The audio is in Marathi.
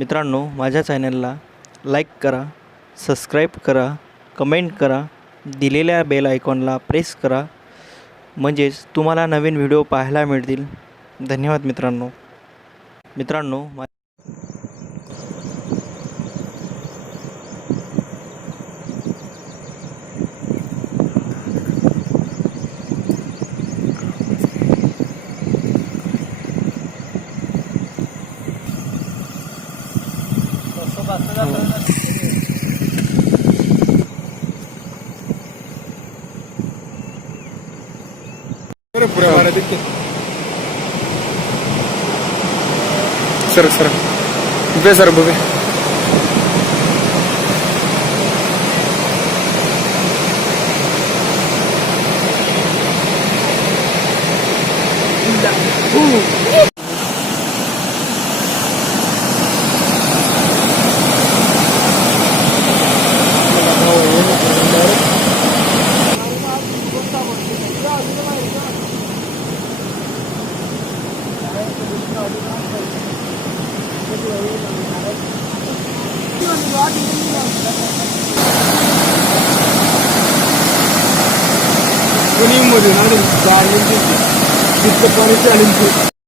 मित्रांनो, माझ्या चॅनलला लाईक करा, सबस्क्राईब करा, कमेंट करा, दिलेल्या बेल आयकॉनला प्रेस करा, म्हणजेच तुम्हाला नवीन व्हिडिओ पाहायला मिळतील. धन्यवाद मित्रांनो. मित्रांनो पुऱ्या मारा देखील सर सर उभे सर उभे कोणी मध्ये ना तिथं पाणी चालेल.